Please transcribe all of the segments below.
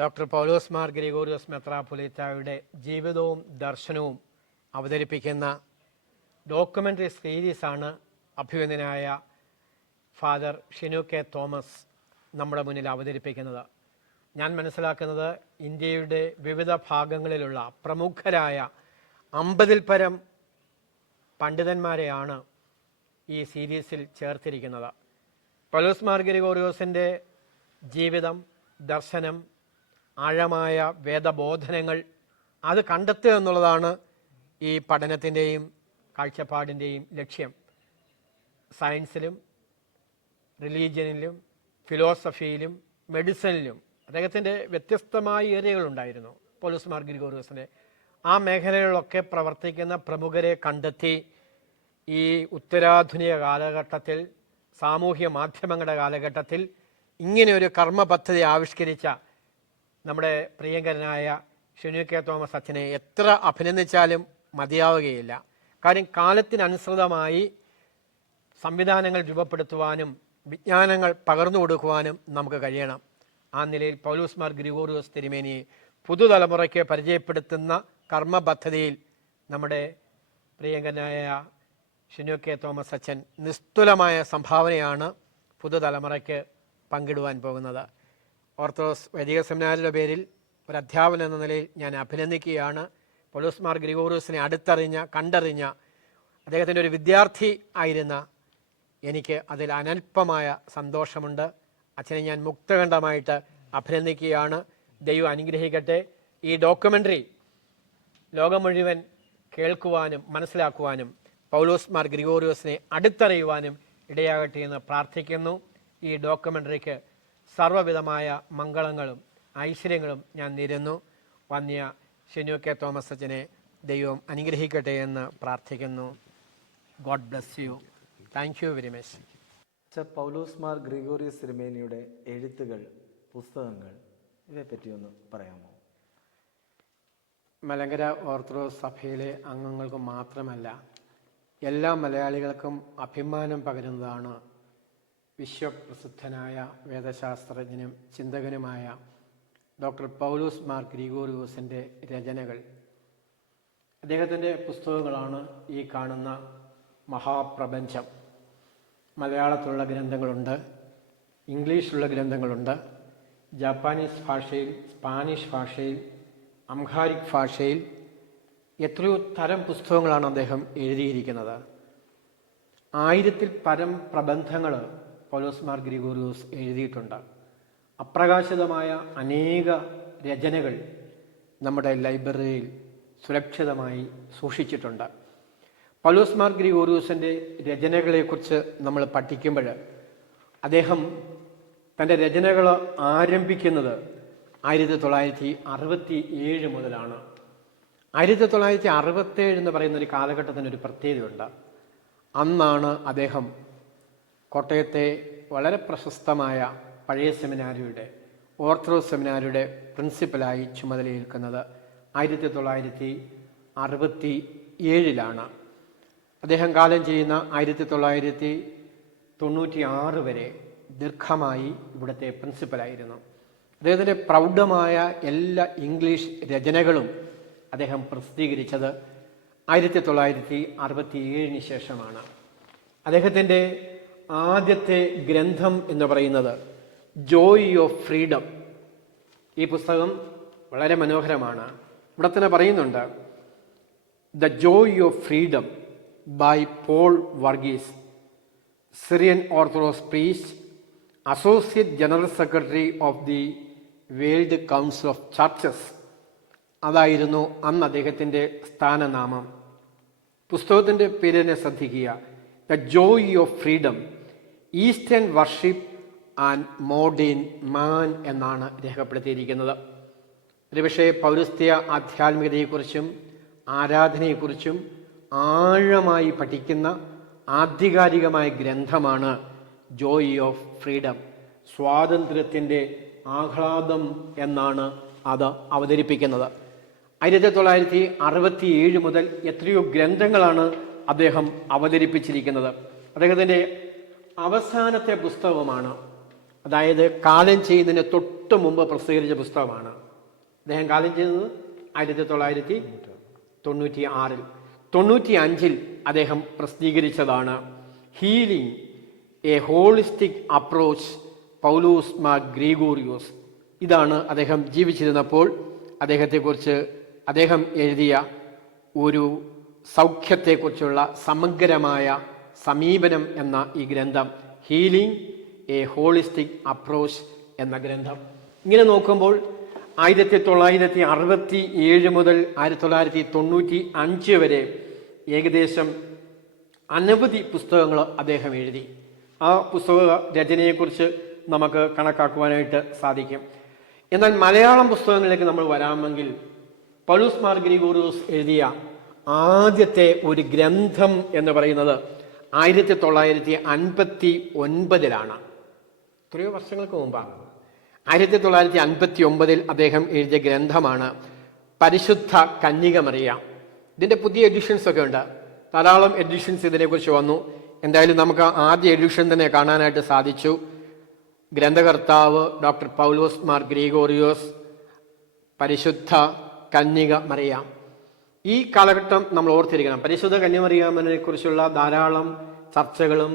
Doctor Paulose Mar Gregorios മെത്രാപ്പൊലീത്തായുടെ ജീവിതവും ദർശനവും അവതരിപ്പിക്കുന്ന ഡോക്യുമെൻ്ററി സീരീസാണ് അഭിവന്ദനായ ഫാദർ ഷിനു കെ തോമസ് നമ്മുടെ മുന്നിൽ അവതരിപ്പിക്കുന്നത്. ഞാൻ മനസ്സിലാക്കുന്നത് ഇന്ത്യയുടെ വിവിധ ഭാഗങ്ങളിലുള്ള പ്രമുഖരായ 50-ൽ പരം പണ്ഡിതന്മാരെയാണ് ഈ സീരീസിൽ ചേർത്തിരിക്കുന്നത്. പൗലോസ് മാർ ഗ്രിഗോറിയോസിൻ്റെ ജീവിതം, ദർശനം, ആഴമായ വേദബോധനങ്ങൾ അത് കണ്ടെത്തുക എന്നുള്ളതാണ് ഈ പഠനത്തിൻ്റെയും കാഴ്ചപ്പാടിൻ്റെയും ലക്ഷ്യം. സയൻസിലും റിലീജിയനിലും ഫിലോസഫിയിലും മെഡിസിനിലും അദ്ദേഹത്തിൻ്റെ വ്യത്യസ്തമായ ഏരിയകളുണ്ടായിരുന്നു. പൗലോസ് മാർ ഗ്രിഗോറിയോസിൻ്റെ ആ മേഖലകളിലൊക്കെ പ്രവർത്തിക്കുന്ന പ്രമുഖരെ കണ്ടെത്തി ഈ ഉത്തരാധുനിക കാലഘട്ടത്തിൽ, സാമൂഹ്യ മാധ്യമങ്ങളുടെ കാലഘട്ടത്തിൽ ഇങ്ങനെയൊരു കർമ്മ പദ്ധതി ആവിഷ്കരിച്ച നമ്മുടെ പ്രിയങ്കരനായ ഷിനു കെ തോമസ് അച്ഛനെ എത്ര അഭിനന്ദിച്ചാലും മതിയാവുകയില്ല. കാര്യം കാലത്തിനനുസൃതമായി സംവിധാനങ്ങൾ രൂപപ്പെടുത്തുവാനും വിജ്ഞാനങ്ങൾ പകർന്നു കൊടുക്കുവാനും നമുക്ക് കഴിയണം. ആ നിലയിൽ പൗലോസ് മാർ ഗ്രിഗോറിയോസ് തിരുമേനിയെ പുതുതലമുറയ്ക്ക് പരിചയപ്പെടുത്തുന്ന കർമ്മ പദ്ധതിയിൽ നമ്മുടെ പ്രിയങ്കരനായ ഷിനു കെ തോമസ് അച്ഛൻ നിസ്തുലമായ സംഭാവനയാണ് പുതുതലമുറയ്ക്ക് പങ്കിടുവാൻ പോകുന്നത്. ഓർത്തഡോക്സ് വൈദിക സെമിനാരിയുടെ പേരിൽ ഒരു അധ്യാപകൻ എന്ന നിലയിൽ ഞാൻ അഭിനന്ദിക്കുകയാണ്. പൗലോസ് മാർ ഗ്രിഗോറിയോസിനെ കണ്ടറിഞ്ഞ അദ്ദേഹത്തിൻ്റെ ഒരു വിദ്യാർത്ഥി ആയിരുന്ന എനിക്ക് അതിൽ അനൽപമായ സന്തോഷമുണ്ട്. അച്ഛനെ ഞാൻ മുക്തകണ്ഠമായിട്ട് അഭിനന്ദിക്കുകയാണ്. ദൈവം അനുഗ്രഹിക്കട്ടെ. ഈ ഡോക്യുമെൻ്ററി ലോകം മുഴുവൻ കേൾക്കുവാനും മനസ്സിലാക്കുവാനും പൗലോസ് മാർ ഗ്രിഗോറിയോസിനെ അടുത്തറിയുവാനും ഇടയാകട്ടെ എന്ന് പ്രാർത്ഥിക്കുന്നു. ഈ ഡോക്യുമെൻ്ററിക്ക് സർവ്വവിധമായ മംഗളങ്ങളും ഐശ്വര്യങ്ങളും ഞാൻ നേരുന്നു. വന്യ ഷിനു കെ തോമസ് അച്ഛനെ ദൈവം അനുഗ്രഹിക്കട്ടെ എന്ന് പ്രാർത്ഥിക്കുന്നു. God bless you. Thank you very much. Paulose Mar Gregorios തിരുമേനിയുടെ എഴുത്തുകൾ, പുസ്തകങ്ങൾ ഇവയെപ്പറ്റി ഒന്ന് പറയാമോ? മലങ്കര ഓർത്തഡോക്സ് സഭയിലെ അംഗങ്ങൾക്ക് മാത്രമല്ല, എല്ലാ മലയാളികൾക്കും അഭിമാനം പകരുന്നതാണ് വിശ്വപ്രസിദ്ധനായ വേദശാസ്ത്രജ്ഞനും ചിന്തകനുമായ ഡോക്ടർ പൗലോസ് മാർ ഗ്രിഗോറിയോസിൻ്റെ രചനകൾ. അദ്ദേഹത്തിൻ്റെ പുസ്തകങ്ങളാണ് ഈ കാണുന്ന മഹാപ്രപഞ്ചം. മലയാളത്തിലുള്ള ഗ്രന്ഥങ്ങളുണ്ട്, ഇംഗ്ലീഷിലുള്ള ഗ്രന്ഥങ്ങളുണ്ട്, ജാപ്പാനീസ് ഭാഷയിൽ, സ്പാനിഷ് ഭാഷയിൽ, അംഹാരിക് ഭാഷയിൽ എത്രയോ തരം പുസ്തകങ്ങളാണ് അദ്ദേഹം എഴുതിയിരിക്കുന്നത്. 1000-ൽ പരം പ്രബന്ധങ്ങൾ പൗലോസ് മാർ ഗ്രിഗോറിയോസ് എഴുതിയിട്ടുണ്ട്. അപ്രകാശിതമായ അനേക രചനകൾ നമ്മുടെ ലൈബ്രറിയിൽ സുരക്ഷിതമായി സൂക്ഷിച്ചിട്ടുണ്ട്. പൗലോസ് മാർ ഗ്രിഗോറിയോസിൻ്റെ രചനകളെക്കുറിച്ച് നമ്മൾ പഠിക്കുമ്പോൾ അദ്ദേഹം തൻ്റെ രചനകൾ ആരംഭിക്കുന്നത് 1967 മുതലാണ്. 1967 എന്ന് പറയുന്ന ഒരു കാലഘട്ടത്തിനൊരു പ്രത്യേകതയുണ്ട്. അന്നാണ് അദ്ദേഹം കോട്ടയത്തെ വളരെ പ്രശസ്തമായ പഴയ സെമിനാരിയുടെ, ഓർത്തഡോക്സ് സെമിനാരിയുടെ പ്രിൻസിപ്പലായി ചുമതലയേൽക്കുന്നത്. 1967 അദ്ദേഹം കാലം ചെയ്യുന്ന 1996 വരെ ദീർഘമായി ഇവിടുത്തെ പ്രിൻസിപ്പലായിരുന്നു. അദ്ദേഹത്തിൻ്റെ പ്രൗഢമായ എല്ലാ ഇംഗ്ലീഷ് രചനകളും അദ്ദേഹം പ്രസിദ്ധീകരിച്ചത് 1967 ശേഷമാണ്. അദ്ദേഹത്തിൻ്റെ ആദ്യത്തെ ഗ്രന്ഥം എന്ന് പറയുന്നത് ജോയ് ഓഫ് ഫ്രീഡം. ഈ പുസ്തകം വളരെ മനോഹരമാണ്. ഇവിടെ തന്നെ പറയുന്നുണ്ട്, the joy of freedom by Paul Varghese, Syrian orthodox priest, associate general secretary of the world council of churches. അതായിരുന്നു അന്ന് അദ്ദേഹത്തിൻ്റെ സ്ഥാനനാമം. പുസ്തകത്തിൻ്റെ പേരിനെ ശ്രദ്ധിക്കുക, the joy of freedom, eastern worship and modern man എന്നാണ് രേഖപ്പെടുത്തിയിരിക്കുന്നത്. ഒരുപക്ഷെ പൗരസ്ത്യ ആധ്യാത്മികതയെക്കുറിച്ചും ആരാധനയെക്കുറിച്ചും ആഴമായി പഠിക്കുന്ന ആധികാരികമായ ഗ്രന്ഥമാണ് ജോയ് ഓഫ് ഫ്രീഡം. സ്വാതന്ത്ര്യത്തിൻ്റെ ആഹ്ലാദം എന്നാണ് അത് അവതരിപ്പിക്കുന്നത്. 1967 മുതൽ എത്രയോ ഗ്രന്ഥങ്ങളാണ് അദ്ദേഹം അവതരിപ്പിച്ചിരിക്കുന്നത്. അദ്ദേഹത്തിൻ്റെ അവസാനത്തെ പുസ്തകമാണ് അതായത് കാലം ചെയ്യുന്നതിന് തൊട്ട് മുമ്പ് പ്രസിദ്ധീകരിച്ച പുസ്തകമാണ്. അദ്ദേഹം കാലം ചെയ്തത് 1996. 95 അദ്ദേഹം പ്രസിദ്ധീകരിച്ചതാണ് ഹീലിംഗ് എ ഹോളിസ്റ്റിക് അപ്രോച്ച് പൗലോസ് മാർ ഗ്രിഗോറിയോസ്. ഇതാണ് അദ്ദേഹം ജീവിച്ചിരുന്നപ്പോൾ അദ്ദേഹത്തെക്കുറിച്ച് അദ്ദേഹം എഴുതിയ ഒരു സൗഖ്യത്തെക്കുറിച്ചുള്ള സമഗ്രമായ സമീപനം എന്ന ഈ ഗ്രന്ഥം, ഹീലിംഗ് എ ഹോളിസ്റ്റിക് അപ്രോച്ച് എന്ന ഗ്രന്ഥം. ഇങ്ങനെ നോക്കുമ്പോൾ 1967 മുതൽ 1995 വരെ ഏകദേശം അനവധി പുസ്തകങ്ങൾ അദ്ദേഹം എഴുതി. ആ പുസ്തക രചനയെക്കുറിച്ച് നമുക്ക് കണക്കാക്കുവാനായിട്ട് സാധിക്കും. എന്നാൽ മലയാളം പുസ്തകങ്ങളിലേക്ക് നമ്മൾ വരാമെങ്കിൽ പൗലോസ് മാർ ഗ്രിഗോറിയോസ് എഴുതിയ ആദ്യത്തെ ഒരു ഗ്രന്ഥം എന്ന് പറയുന്നത് 1959 എത്രയോ വർഷങ്ങൾക്ക് മുമ്പാണ്. 1959 അദ്ദേഹം എഴുതിയ ഗ്രന്ഥമാണ് പരിശുദ്ധ കന്യക മറിയ. ഇതിൻ്റെ പുതിയ എഡിഷൻസ് ഒക്കെ ഉണ്ട്, ധാരാളം എഡിഷൻസ് ഇതിനെക്കുറിച്ച് വന്നു. എന്തായാലും നമുക്ക് ആദ്യ എഡിഷൻ തന്നെ കാണാനായിട്ട് സാധിച്ചു. ഗ്രന്ഥകർത്താവ് ഡോക്ടർ പൗലോസ് മാർ ഗ്രിഗോറിയോസ്, പരിശുദ്ധ കന്യക മറിയ. ഈ കാലഘട്ടം നമ്മൾ ഓർത്തിരിക്കണം. പരിശുദ്ധ കന്യമറിയാമനെ കുറിച്ചുള്ള ധാരാളം ചർച്ചകളും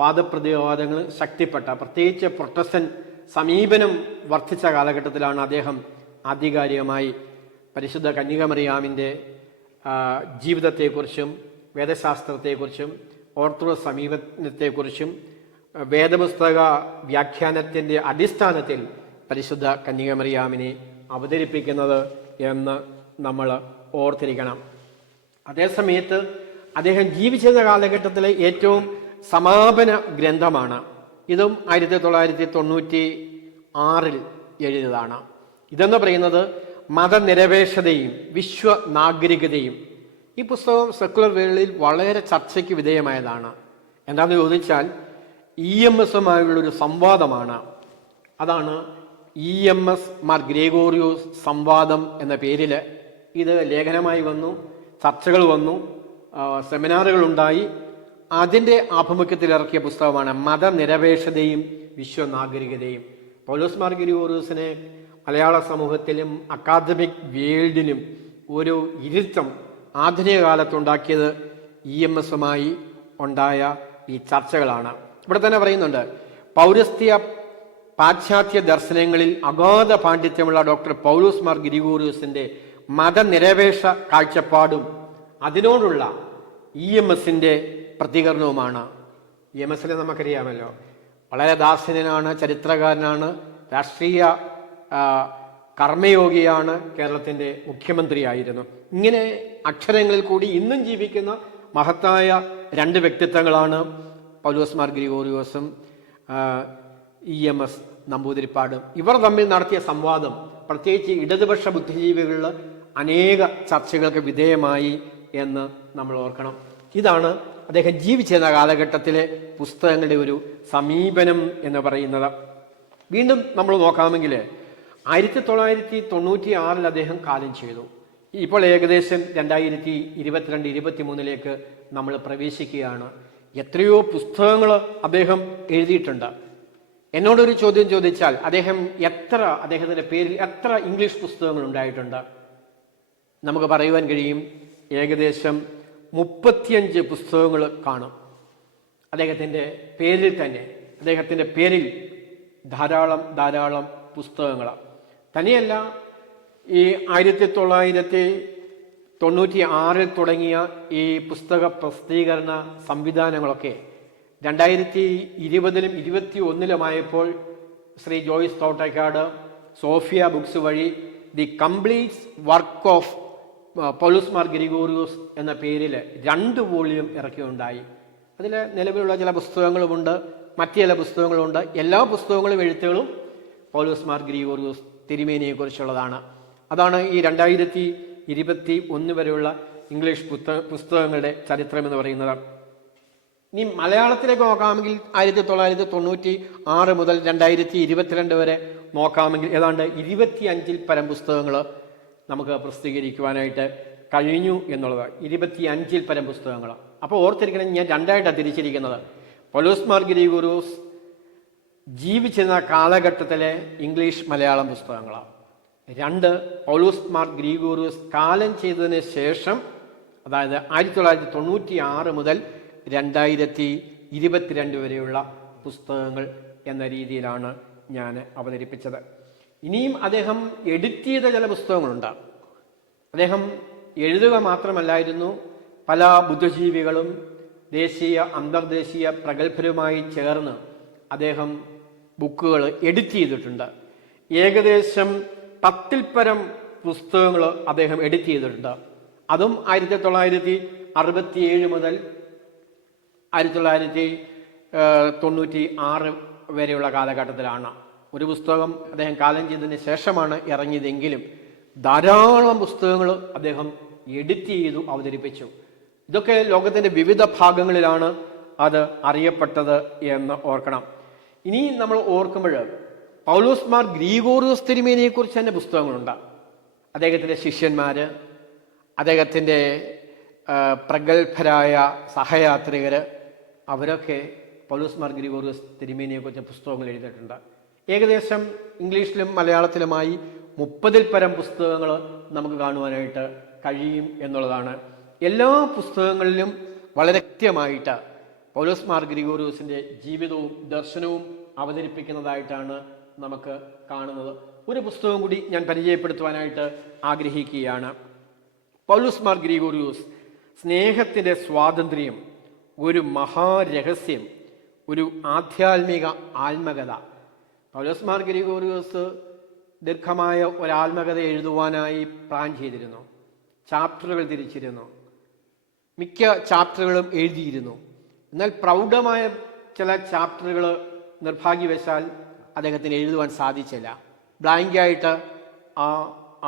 വാദപ്രതിവാദങ്ങളും ശക്തിപ്പെട്ട, പ്രത്യേകിച്ച് പ്രൊട്ടസ്റ്റന്റ് സമീപനം വർദ്ധിച്ച കാലഘട്ടത്തിലാണ് അദ്ദേഹം ആധികാരികമായി പരിശുദ്ധ കന്യകമറിയാമിൻ്റെ ജീവിതത്തെക്കുറിച്ചും വേദശാസ്ത്രത്തെക്കുറിച്ചും ഓർത്തഡോക്സ് സമീപനത്തെക്കുറിച്ചും വേദപുസ്തക വ്യാഖ്യാനത്തിൻ്റെ അടിസ്ഥാനത്തിൽ പരിശുദ്ധ കന്യകമറിയാമിനെ അവതരിപ്പിക്കുന്നത് എന്ന് നമ്മൾ ഓർത്തിരിക്കണം. അതേസമയത്ത് അദ്ദേഹം ജീവിച്ചിരുന്ന കാലഘട്ടത്തിലെ ഏറ്റവും സമാപന ഗ്രന്ഥമാണ് ഇതും. 1996 എഴുതിയതാണ്. ഇതെന്ന് പറയുന്നത് മതനിരപേക്ഷതയും വിശ്വനാഗരികതയും. ഈ പുസ്തകം സെക്കുലർ വേൾഡിൽ വളരെ ചർച്ചയ്ക്ക് വിധേയമായതാണ്. എന്താണെന്ന് ചോദിച്ചാൽ EMSുമായുള്ളൊരു സംവാദമാണ്. അതാണ് EMS മാർ ഗ്രിഗോറിയോസ് സംവാദം എന്ന പേരിൽ ഇത് ലേഖനമായി വന്നു, ചർച്ചകൾ വന്നു, സെമിനാറുകളുണ്ടായി. അതിൻ്റെ ആഭിമുഖ്യത്തിൽ ഇറക്കിയ പുസ്തകമാണ് മതനിരപേക്ഷതയും വിശ്വനാഗരികതയും. പൗലോസ് മാർ ഗ്രിഗോറിയോസിനെ മലയാള സമൂഹത്തിലും അക്കാദമിക് വേൾഡിലും ഒരു ഇരുത്തം ആധുനിക കാലത്തുണ്ടാക്കിയത് EMSുമായി ഉണ്ടായ ഈ ചർച്ചകളാണ്. ഇവിടെ തന്നെ പറയുന്നുണ്ട്, പൗരസ്ത്യ പാശ്ചാത്യ ദർശനങ്ങളിൽ അഗാധ പാണ്ഡിത്യമുള്ള ഡോക്ടർ പൗലോസ് മാർ ഗ്രിഗോറിയോസിന്റെ മതനിരപേക്ഷ കാഴ്ചപ്പാടും അതിനോടുള്ള EMSന്റെ പ്രതികരണവുമാണ്. EMSനെ നമുക്കറിയാമല്ലോ, വളരെ ദാർശനികനാണ്, ചരിത്രകാരനാണ്, രാഷ്ട്രീയ കർമ്മയോഗിയാണ്, കേരളത്തിൻ്റെ മുഖ്യമന്ത്രിയായിരുന്നു. ഇങ്ങനെ അക്ഷരങ്ങളിൽ കൂടി ഇന്നും ജീവിക്കുന്ന മഹത്തായ രണ്ട് വ്യക്തിത്വങ്ങളാണ് പൗലോസ് മാർ ഗ്രിഗോറിയോസും EMS നമ്പൂതിരിപ്പാടും. ഇവർ തമ്മിൽ നടത്തിയ സംവാദം പ്രത്യേകിച്ച് ഇടതുപക്ഷ ബുദ്ധിജീവികളിൽ അനേക ചർച്ചകൾക്ക് വിധേയമായി എന്ന് നമ്മൾ ഓർക്കണം. ഇതാണ് അദ്ദേഹം ജീവിച്ചിരുന്ന കാലഘട്ടത്തിലെ പുസ്തകങ്ങളുടെ ഒരു സമീപനം എന്ന് പറയുന്നത്. വീണ്ടും നമ്മൾ നോക്കാമെങ്കിൽ 1996 അദ്ദേഹം കാലം ചെയ്തു. ഇപ്പോൾ ഏകദേശം 2022-23 നമ്മൾ പ്രവേശിക്കുകയാണ്. എത്രയോ പുസ്തകങ്ങൾ അദ്ദേഹം എഴുതിയിട്ടുണ്ട്. എന്നോടൊരു ചോദ്യം ചോദിച്ചാൽ അദ്ദേഹത്തിൻ്റെ പേരിൽ എത്ര ഇംഗ്ലീഷ് പുസ്തകങ്ങൾ ഉണ്ടായിട്ടുണ്ട്? നമുക്ക് പറയുവാൻ കഴിയും, ഏകദേശം 35 പുസ്തകങ്ങൾ കാണും അദ്ദേഹത്തിൻ്റെ പേരിൽ തന്നെ. അദ്ദേഹത്തിൻ്റെ പേരിൽ ധാരാളം പുസ്തകങ്ങൾ തന്നെയല്ല. ഈ 1996 തുടങ്ങിയ ഈ പുസ്തക പ്രസിദ്ധീകരണ സംവിധാനങ്ങളൊക്കെ 2020-ലും 2021-ലുമായപ്പോൾ ശ്രീ ജോയ്സ് തോട്ടക്കാട് സോഫിയ ബുക്സ് വഴി ദി കംപ്ലീറ്റ് വർക്ക് ഓഫ് പൗലോസ് മാർ ഗ്രിഗോറിയോസ് എന്ന പേരിൽ 2 വോള്യൂം ഇറക്കുകയുണ്ടായി. അതിൽ നിലവിലുള്ള ചില പുസ്തകങ്ങളുമുണ്ട്, മറ്റു ചില പുസ്തകങ്ങളുണ്ട്. എല്ലാ പുസ്തകങ്ങളും എഴുത്തുകളും പൗലോസ് മാർ ഗ്രിഗോറിയോസ് തിരുമേനിയെക്കുറിച്ചുള്ളതാണ്. അതാണ് ഈ 2021 വരെയുള്ള ഇംഗ്ലീഷ് പുസ്തകങ്ങളുടെ ചരിത്രം എന്ന് പറയുന്നത്. ഇനി മലയാളത്തിലേക്ക് നോക്കാമെങ്കിൽ 1996 മുതൽ 2022 വരെ നോക്കാമെങ്കിൽ ഏതാണ്ട് 25-ൽ പരം പുസ്തകങ്ങൾ നമുക്ക് പ്രസിദ്ധീകരിക്കുവാനായിട്ട് കഴിഞ്ഞു എന്നുള്ളത്. 25-ൽ പരം പുസ്തകങ്ങൾ. അപ്പോൾ ഓർത്തിരിക്കണം, ഞാൻ രണ്ടായിട്ടാണ് തിരിച്ചിരിക്കുന്നത്. പൗലോസ് മാർ ഗ്രിഗോറിയോസ് ജീവിച്ചിരുന്ന കാലഘട്ടത്തിലെ ഇംഗ്ലീഷ് മലയാളം പുസ്തകങ്ങളാണ്. 2 പൗലോസ് മാർ ഗ്രിഗോറിയോസ് കാലം ചെയ്തതിന് ശേഷം, അതായത് 1996 മുതൽ 2022 വരെയുള്ള പുസ്തകങ്ങൾ എന്ന രീതിയിലാണ് ഞാൻ അവതരിപ്പിച്ചത്. ഇനിയും അദ്ദേഹം എഡിറ്റ് ചെയ്ത ചില പുസ്തകങ്ങളുണ്ട്. അദ്ദേഹം എഴുതുക മാത്രമല്ലായിരുന്നു, പല ബുദ്ധിജീവികളും ദേശീയ അന്തർദേശീയ പ്രഗത്ഭരുമായി ചേർന്ന് അദ്ദേഹം ബുക്കുകൾ എഡിറ്റ് ചെയ്തിട്ടുണ്ട്. ഏകദേശം 10-ൽ പരം പുസ്തകങ്ങൾ അദ്ദേഹം എഡിറ്റ് ചെയ്തിട്ടുണ്ട്. അതും 1967 മുതൽ 1996 വരെയുള്ള കാലഘട്ടത്തിലാണ്. ഒരു പുസ്തകം അദ്ദേഹം കാലം ചെയ്തതിന് ശേഷമാണ് ഇറങ്ങിയതെങ്കിലും ധാരാളം പുസ്തകങ്ങൾ അദ്ദേഹം എഡിറ്റ് ചെയ്തു അവതരിപ്പിച്ചു. ഇതൊക്കെ ലോകത്തിൻ്റെ വിവിധ ഭാഗങ്ങളിലാണ് അത് അറിയപ്പെട്ടത് എന്ന് ഓർക്കണം. ഇനി നമ്മൾ ഓർക്കുമ്പോൾ പൗലോസ് മാർ ഗ്രിഗോറിയോസ് തിരുമേനിയെക്കുറിച്ച് തന്നെ പുസ്തകങ്ങളുണ്ട്. അദ്ദേഹത്തിൻ്റെ ശിഷ്യന്മാർ, അദ്ദേഹത്തിൻ്റെ പ്രഗത്ഭരായ സഹയാത്രികർ, അവരൊക്കെ പൗലോസ് മാർ ഗ്രിഗോറിയോസ് തിരുമേനിയെക്കുറിച്ച് പുസ്തകങ്ങൾ എഴുതിയിട്ടുണ്ട്. ഏകദേശം ഇംഗ്ലീഷിലും മലയാളത്തിലുമായി 30-ൽ പരം പുസ്തകങ്ങൾ നമുക്ക് കാണുവാനായിട്ട് കഴിയും എന്നുള്ളതാണ്. എല്ലാ പുസ്തകങ്ങളിലും വളരെ കൃത്യമായിട്ട് പൗലോസ് മാർ ഗ്രിഗോറിയോസിൻ്റെ ജീവിതവും ദർശനവും അവതരിപ്പിക്കുന്നതായിട്ടാണ് നമുക്ക് കാണുന്നത്. ഒരു പുസ്തകം കൂടി ഞാൻ പരിചയപ്പെടുത്തുവാനായിട്ട് ആഗ്രഹിക്കുകയാണ്. പൗലോസ് മാർ ഗ്രിഗോറിയോസ് സ്നേഹത്തിൻ്റെ സ്വാതന്ത്ര്യം, ഒരു മഹാരഹസ്യം, ഒരു ആധ്യാത്മിക ആത്മകഥ. പൗലോസ് മാർ ഗ്രിഗോറിയോസ് ദീർഘമായ ഒരാത്മകഥ എഴുതുവാനായി പ്ലാൻ ചെയ്തിരുന്നു. ചാപ്റ്ററുകൾ തിരിച്ചിരുന്നു, മിക്ക ചാപ്റ്ററുകളും എഴുതിയിരുന്നു. എന്നാൽ പ്രൗഢമായ ചില ചാപ്റ്ററുകൾ നിർഭാഗ്യവശാൽ അദ്ദേഹത്തിന് എഴുതുവാൻ സാധിച്ചില്ല. ബ്ലാങ്കായിട്ട് ആ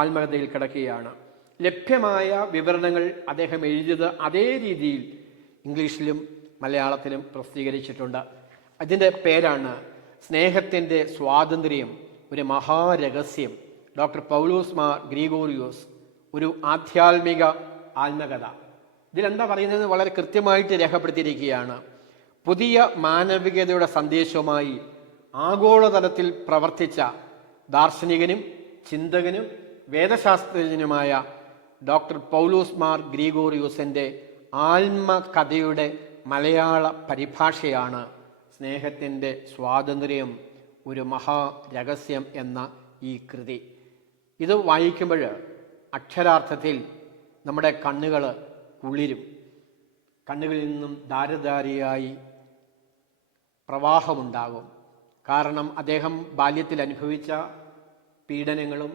ആത്മകഥയിൽ കിടക്കുകയാണ്. ലഭ്യമായ വിവരണങ്ങൾ അദ്ദേഹം എഴുതിയത് അതേ രീതിയിൽ ഇംഗ്ലീഷിലും മലയാളത്തിലും പ്രസിദ്ധീകരിച്ചിട്ടുണ്ട്. അതിൻ്റെ പേരാണ് സ്നേഹത്തിൻ്റെ സ്വാതന്ത്ര്യം, ഒരു മഹാരഹസ്യം. ഡോക്ടർ പൗലോസ് മാർ ഗ്രിഗോറിയോസ്, ഒരു ആധ്യാത്മിക ആത്മകഥ. ഇതിലെന്താ പറയുന്നത് വളരെ കൃത്യമായിട്ട് രേഖപ്പെടുത്തിയിരിക്കുകയാണ്. പുതിയ മാനവികതയുടെ സന്ദേശവുമായി ആഗോളതലത്തിൽ പ്രവർത്തിച്ച ദാർശനികനും ചിന്തകനും വേദശാസ്ത്രജ്ഞനുമായ ഡോക്ടർ പൗലോസ് മാർ ഗ്രിഗോറിയോസിൻ്റെ ആത്മകഥയുടെ മലയാള പരിഭാഷയാണ് സ്നേഹത്തിൻ്റെ സ്വാതന്ത്ര്യം, ഒരു മഹാരഹസ്യം എന്ന ഈ കൃതി. ഇത് വായിക്കുമ്പോൾ അക്ഷരാർത്ഥത്തിൽ നമ്മുടെ കണ്ണുകൾ കുളിരും. കണ്ണുകളിൽ നിന്നും ധാരധാരയായി പ്രവാഹമുണ്ടാകും. കാരണം അദ്ദേഹം ബാല്യത്തിൽ അനുഭവിച്ച പീഡനങ്ങളും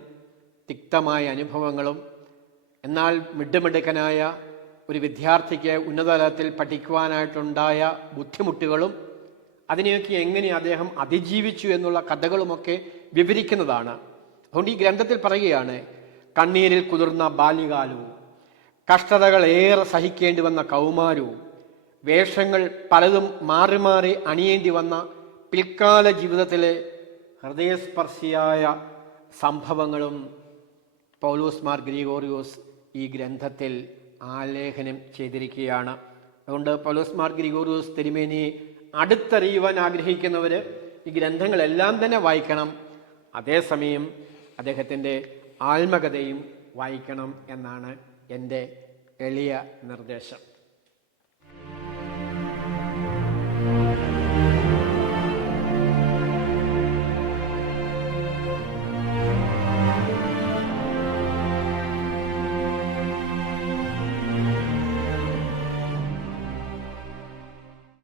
തിക്തമായ അനുഭവങ്ങളും, എന്നാൽ മിടുമിടുക്കനായ ഒരു വിദ്യാർത്ഥിക്ക് ഉന്നതതലത്തിൽ പഠിക്കുവാനായിട്ടുണ്ടായ ബുദ്ധിമുട്ടുകളും അതിനെയൊക്കെ എങ്ങനെ അദ്ദേഹം അതിജീവിച്ചു എന്നുള്ള കഥകളുമൊക്കെ വിവരിക്കുന്നതാണ്. അതുകൊണ്ട് ഈ ഗ്രന്ഥത്തിൽ പറയുകയാണ്, കണ്ണീരിൽ കുതിർന്ന ബാല്യകാലവും കഷ്ടതകൾ ഏറെ സഹിക്കേണ്ടി വന്ന കൗമാരവും വേഷങ്ങൾ പലതും മാറി മാറി അണിയേണ്ടി വന്ന പിൽക്കാല ജീവിതത്തിലെ ഹൃദയസ്പർശിയായ സംഭവങ്ങളും പൗലോസ് മാർ ഗ്രിഗോറിയോസ് ഈ ഗ്രന്ഥത്തിൽ ആലേഖനം ചെയ്തിരിക്കുകയാണ്. അതുകൊണ്ട് പൗലോസ് മാർ ഗ്രിഗോറിയോസ് തിരുമേനിയെ അടുത്തറിയുവാൻ ആഗ്രഹിക്കുന്നവർ ഈ ഗ്രന്ഥങ്ങളെല്ലാം തന്നെ വായിക്കണം. അതേസമയം അദ്ദേഹത്തിൻ്റെ ആത്മകഥയും വായിക്കണം എന്നാണ് എൻ്റെ എളിയ നിർദ്ദേശം.